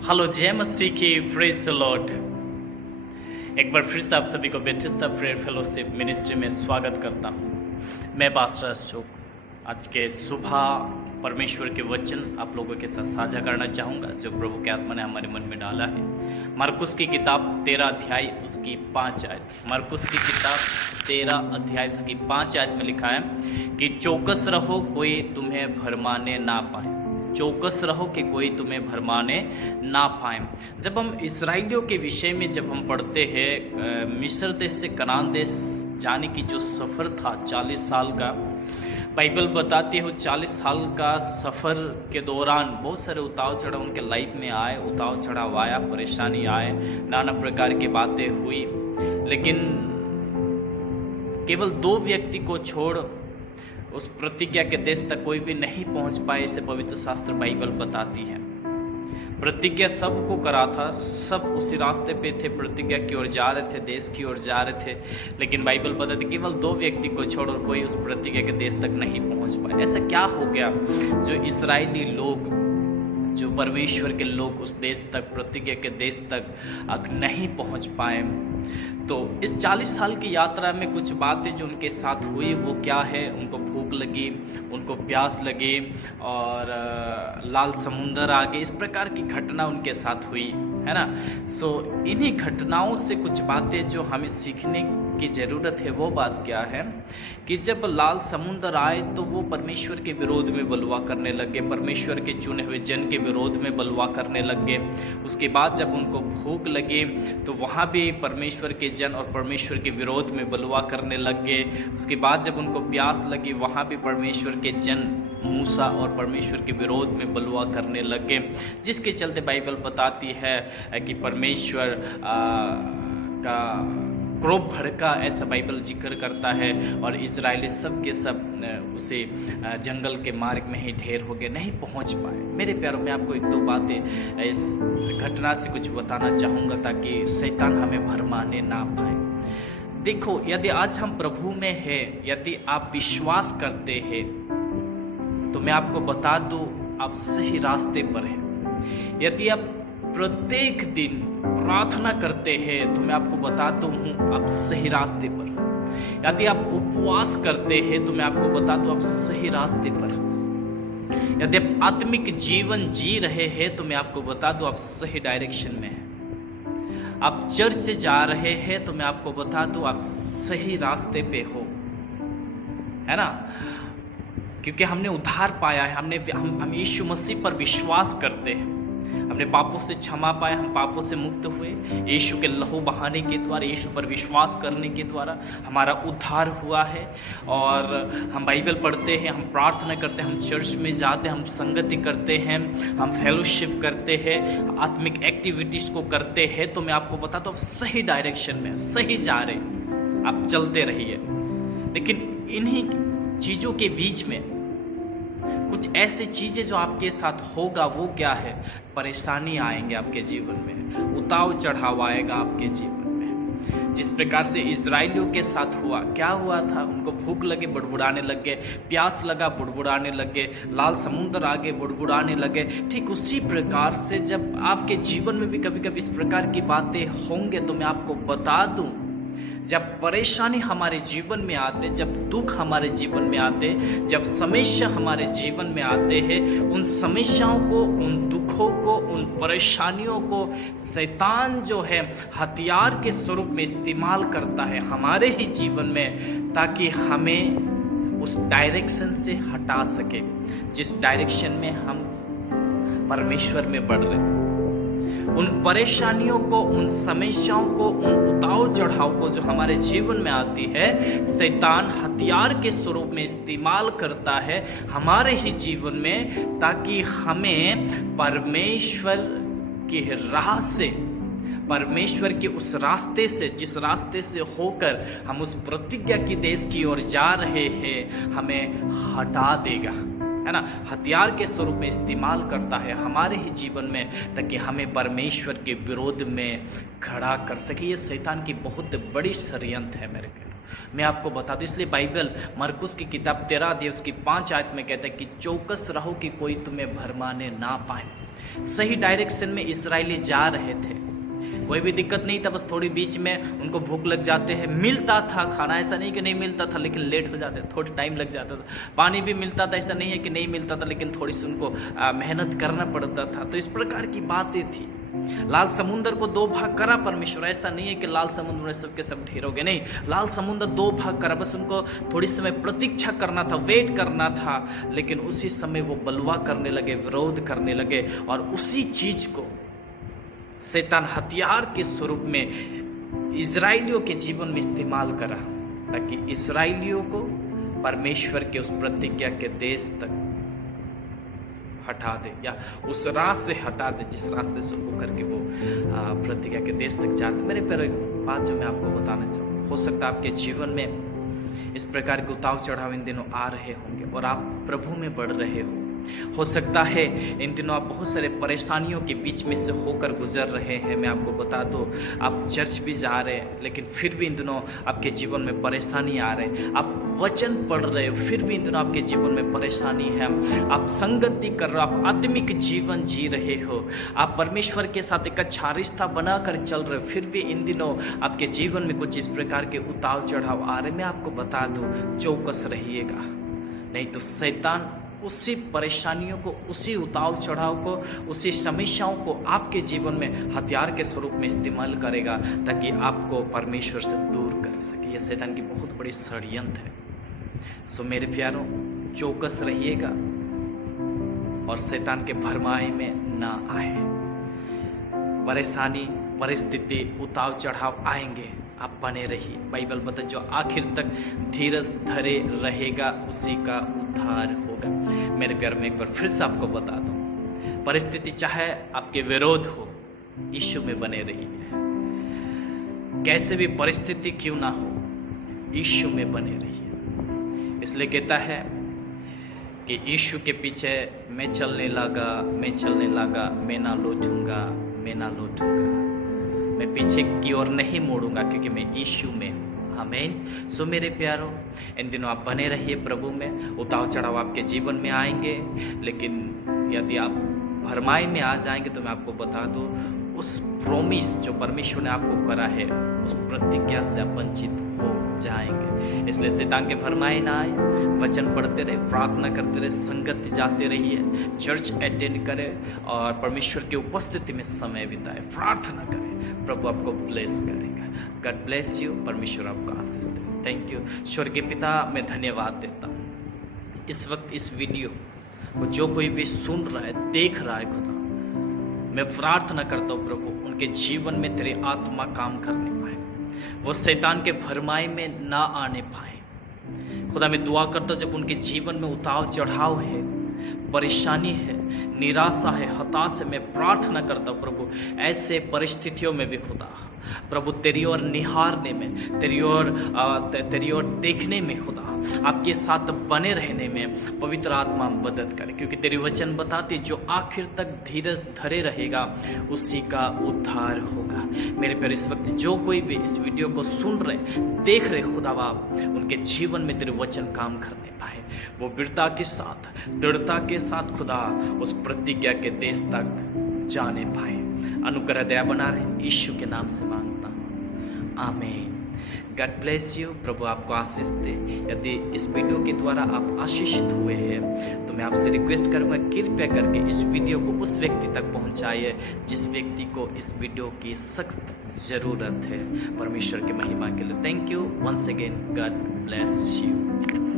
Hello जय मसीह की praise the Lord. एक बार फिर से आप सभी को बेथिस्दा प्रेयर फेलोशिप मिनिस्ट्री में स्वागत करता हूँ। मैं पास्टर अशोक आज के सुबह परमेश्वर के वचन आप लोगों के साथ साझा करना चाहूँगा जो प्रभु के आत्मा ने हमारे मन में डाला है। मरकुस की किताब 13 अध्याय उसकी 5 आयत। मरकुस की किताब 13 अध्याय उसकी 5 आयत में लिखा है कि चौकस रहो, कोई तुम्हें भरमाने ना पाए। चौकस रहो कि कोई तुम्हें भरमाने ना पाए। जब हम इसराइलियों के विषय में जब हम पढ़ते हैं, मिस्र देश से कनान देश जाने की जो सफ़र था 40 साल का, बाइबल बताती है 40 साल का सफ़र के दौरान बहुत सारे उतार चढ़ाव उनके लाइफ में आए, उतार चढ़ाव आया, परेशानी आए, नाना प्रकार की बातें हुई, लेकिन केवल 2 व्यक्ति को छोड़ उस प्रतिज्ञा के देश तक कोई भी नहीं पहुंच पाए। इसे पवित्र शास्त्र बाइबल बताती है। प्रतिज्ञा सबको करा था, सब उसी रास्ते पे थे, प्रतिज्ञा की ओर जा रहे थे, देश की ओर जा रहे थे, लेकिन बाइबल बताती है केवल 2 व्यक्ति को छोड़ और कोई उस प्रतिज्ञा के देश तक नहीं पहुंच पाए। ऐसा क्या हो गया जो इस्राएली लोग, जो परमेश्वर के लोग उस देश तक, प्रतिज्ञा के देश तक नहीं पहुंच पाए? तो इस 40 साल की यात्रा में कुछ बातें जो उनके साथ हुई वो क्या है? उनको भूख लगी, उनको प्यास लगी और लाल समुंदर आ गए। इस प्रकार की घटना उनके साथ हुई, है ना। सो इन्हीं घटनाओं से कुछ बातें जो हमें सीखने की ज़रूरत है वो बात क्या है कि जब लाल समुंदर आए तो वो परमेश्वर के विरोध में बलवा करने लगे, परमेश्वर के चुने हुए जन के विरोध में बलवा करने लगे। उसके बाद जब उनको भूख लगी तो वहाँ भी परमेश्वर के जन और परमेश्वर के विरोध में बलवा करने लगे। उसके बाद जब उनको प्यास लगी वहाँ भी परमेश्वर के जन मूसा और परमेश्वर के विरोध में बलवा करने लगे, जिसके चलते बाइबल बताती है कि परमेश्वर का क्रोध भड़का, ऐसा बाइबल जिक्र करता है, और इजरायली सब के सब उसे जंगल के मार्ग में ही ढेर हो गए, नहीं पहुंच पाए। मेरे प्यारों में आपको 1-2 बातें इस घटना से कुछ बताना चाहूँगा ताकि शैतान हमें भरमाने ना पाए। देखो, यदि आज हम प्रभु में हैं, यदि आप विश्वास करते हैं, तो मैं आपको बता दूं आप सही रास्ते पर हैं। यदि आप प्रत्येक दिन प्रार्थना करते हैं तो मैं आपको बताता हूँ आप सही रास्ते पर। यदि आप उपवास करते हैं तो मैं आपको बताता हूँ आप सही रास्ते पर। यदि आप आत्मिक जीवन जी रहे हैं तो मैं आपको बता दूँ आप सही डायरेक्शन में हैं। आप चर्च जा रहे हैं तो मैं आपको बता दूँ आप सही रास्ते पे हो, है ना। क्योंकि हमने उद्धार पाया है, हम यीशु मसीह पर विश्वास करते हैं, हमने पापों से क्षमा पाया, हम पापों से मुक्त हुए यीशु के लहू बहाने के द्वारा, यीशु पर विश्वास करने के द्वारा हमारा उद्धार हुआ है। और हम बाइबल पढ़ते हैं, हम प्रार्थना करते हैं, हम चर्च में जाते हैं, हम संगति करते हैं, हम फेलोशिप करते हैं, आत्मिक एक्टिविटीज़ को करते हैं। तो मैं आपको बताता हूँ सही डायरेक्शन में, सही जा रहे, आप चलते रहिए। लेकिन इन्हीं चीज़ों के बीच में कुछ ऐसी चीज़ें जो आपके साथ होगा, वो क्या है? परेशानी आएंगे आपके जीवन में, उतार चढ़ाव आएगा आपके जीवन में। जिस प्रकार से इस्राएलियों के साथ हुआ, क्या हुआ था? उनको भूख लगे, बुड़बुड़ाने लग गए, प्यास लगा, बुड़बुड़ाने लग गए, लाल समुंदर आगे, बुड़बुड़ाने लगे। ठीक उसी प्रकार से जब आपके जीवन में भी कभी कभी इस प्रकार की बातें होंगे तो मैं आपको बता दूं, जब परेशानी हमारे जीवन में आते, जब दुख हमारे जीवन में आते, जब समस्या हमारे जीवन में आते हैं, उन समस्याओं को, उन दुखों को, उन परेशानियों को शैतान जो है हथियार के स्वरूप में इस्तेमाल करता है हमारे ही जीवन में, ताकि हमें उस डायरेक्शन से हटा सके जिस डायरेक्शन में हम परमेश्वर में बढ़ रहे हैं। उन परेशानियों को, उन समस्याओं को, उन उतार चढ़ाव को जो हमारे जीवन में आती है, शैतान हथियार के स्वरूप में इस्तेमाल करता है हमारे ही जीवन में, ताकि हमें परमेश्वर की राह से, परमेश्वर के उस रास्ते से, जिस रास्ते से होकर हम उस प्रतिज्ञा की देश की ओर जा रहे हैं, हमें हटा देगा, है ना। हथियार के स्वरूप में इस्तेमाल करता है हमारे ही जीवन में, ताकि हमें परमेश्वर के विरोध में खड़ा कर सके। ये शैतान की बहुत बड़ी षड्यंत्र है मेरे प्यारे। मैं आपको बता दूं, इसलिए बाइबल मरकुस की किताब 13 अध्याय उसकी 5 आयत में कहता है कि चौकस रहो कि कोई तुम्हें भरमाने ना पाए। सही डायरेक्शन में इस्राएली जा रहे थे, कोई भी दिक्कत नहीं था, बस थोड़ी बीच में उनको भूख लग जाते हैं, मिलता था खाना, ऐसा नहीं कि नहीं मिलता था, लेकिन लेट हो जाते, थोड़ा टाइम लग जाता था। पानी भी मिलता था, ऐसा नहीं है कि नहीं मिलता था, लेकिन थोड़ी सी उनको मेहनत करना पड़ता था। तो इस प्रकार की बातें थी। लाल समुद्र को 2 भाग करा परमेश्वर, ऐसा नहीं है कि लाल समुद्र में सबके सब ढेरोगे, नहीं, लाल समुद्र 2 भाग करा, बस उनको थोड़ी समय प्रतीक्षा करना था, वेट करना था। लेकिन उसी समय वो बलवा करने लगे, विरोध करने लगे, और उसी चीज को शैतान हथियार के स्वरूप में इजराइलियों के जीवन में इस्तेमाल करा, ताकि इजराइलियों को परमेश्वर के उस प्रतिज्ञा के देश तक हटा दे, या उस रास्ते से हटा दे जिस रास्ते से होकर के वो प्रतिज्ञा के देश तक जाते। मेरे प्यारे, बात जो मैं आपको बताना चाहूँ, हो सकता है आपके जीवन में इस प्रकार के उतार चढ़ाव इन दिनों आ रहे होंगे और आप प्रभु में बढ़ रहे हो सकता है इन दिनों आप बहुत सारे परेशानियों के बीच में से होकर गुजर रहे हैं। मैं आपको बता दूं, आप चर्च भी जा रहे हैं, लेकिन फिर भी इन दिनों आपके जीवन में परेशानी आ रहे हैं। आप वचन पढ़ रहे हो, फिर भी इन दिनों आपके जीवन में परेशानी है। आप संगति कर रहे हो, आप आत्मिक जीवन जी रहे हो, आप परमेश्वर के साथ एक अच्छा रिश्ता बनाकर चल रहे हो, फिर भी इन दिनों आपके जीवन में कुछ इस प्रकार के उतार चढ़ाव आ रहे हैं। मैं आपको बता दूं, चौकस रहिएगा, नहीं तो शैतान उसी परेशानियों को, उसी उतार चढ़ाव को, उसी समस्याओं को आपके जीवन में हथियार के स्वरूप में इस्तेमाल करेगा, ताकि आपको परमेश्वर से दूर कर सके। यह शैतान की बहुत बड़ी षड्यंत्र है। सो मेरे प्यारों, चौकस रहिएगा और शैतान के भरमाए में ना आए। परेशानी, परिस्थिति, उतार चढ़ाव आएंगे, आप बने रहिए। बाइबल बता, जो आखिर तक धीरज धरे रहेगा उसी का उद्धार होगा। मेरे प्यार में एक बार फिर से आपको बता दूं, परिस्थिति चाहे आपके विरोध हो, यीशु में बने रहिए। कैसे भी परिस्थिति क्यों ना हो, यीशु में बने रहिए। इसलिए कहता है कि यीशु के पीछे मैं चलने लगा, मैं चलने लगा, मैं ना लौटूंगा, मैं ना लौटूंगा, मैं पीछे की ओर नहीं मोड़ूंगा, क्योंकि मैं यीशु में हूँ। आमीन। सो मेरे प्यारों, इन दिनों आप बने रहिए प्रभु में। उतार चढ़ाव आपके जीवन में आएंगे, लेकिन यदि आप भरमाई में आ जाएंगे तो मैं आपको बता दूं, उस प्रॉमिस जो परमेश्वर ने आपको करा है, उस प्रतिज्ञा से आप वंचित हो जाएंगे। इसलिए शैतान के भरमाए ना आए, वचन पढ़ते रहे, प्रार्थना करते रहे, संगत जाते रहिए, चर्च अटेंड करें और परमेश्वर की उपस्थिति में समय बिताए, प्रार्थना करें। प्रभु आपको ब्लेस करेगा। God bless you. परमेश्वर आपको आशीष दे। Thank you. स्वर्गीय पिता, मैं धन्यवाद देता हूँ इस वक्त इस वीडियो को जो कोई भी सुन रहा है, देख रहा है, खुदा मैं प्रार्थना करता हूँ प्रभु, उनके जीवन में तेरी आत्मा काम करने पाए, वो शैतान के भरमाए में ना आने पाए। खुदा मैं दुआ करता हूँ, जब उनके जीवन में उतार चढ़ाव है, परेशानी है, निराशा है, हताश है, मैं प्रार्थना करता हूँ प्रभु, ऐसे परिस्थितियों में भी खुदा प्रभु तेरी ओर निहारने में, तेरी ओर देखने में, खुदा आपके साथ बने रहने में पवित्र आत्मा मदद करे, क्योंकि तेरी वचन बताते जो आखिर तक धीरज धरे रहेगा उसी का उद्धार होगा। मेरे प्यारे, इस वक्त जो कोई भी इस वीडियो को सुन रहे, देख रहे, खुदा बाप उनके जीवन में तेरे वचन काम करने पाए, वो वीरता के साथ, दृढ़ता के साथ खुदा उस प्रतिज्ञा के देश तक जाने पाए। अनुग्रह दया बना रहे, यीशु के नाम से मांगता हूँ, आमीन। God bless you. प्रभु आपको आशीष दे। यदि इस वीडियो के द्वारा आप आशीषित हुए हैं तो मैं आपसे रिक्वेस्ट करूंगा, कृपया करके इस वीडियो को उस व्यक्ति तक पहुंचाइए जिस व्यक्ति को इस वीडियो की सख्त ज़रूरत है, परमेश्वर की महिमा के लिए। Thank you once again. God bless you.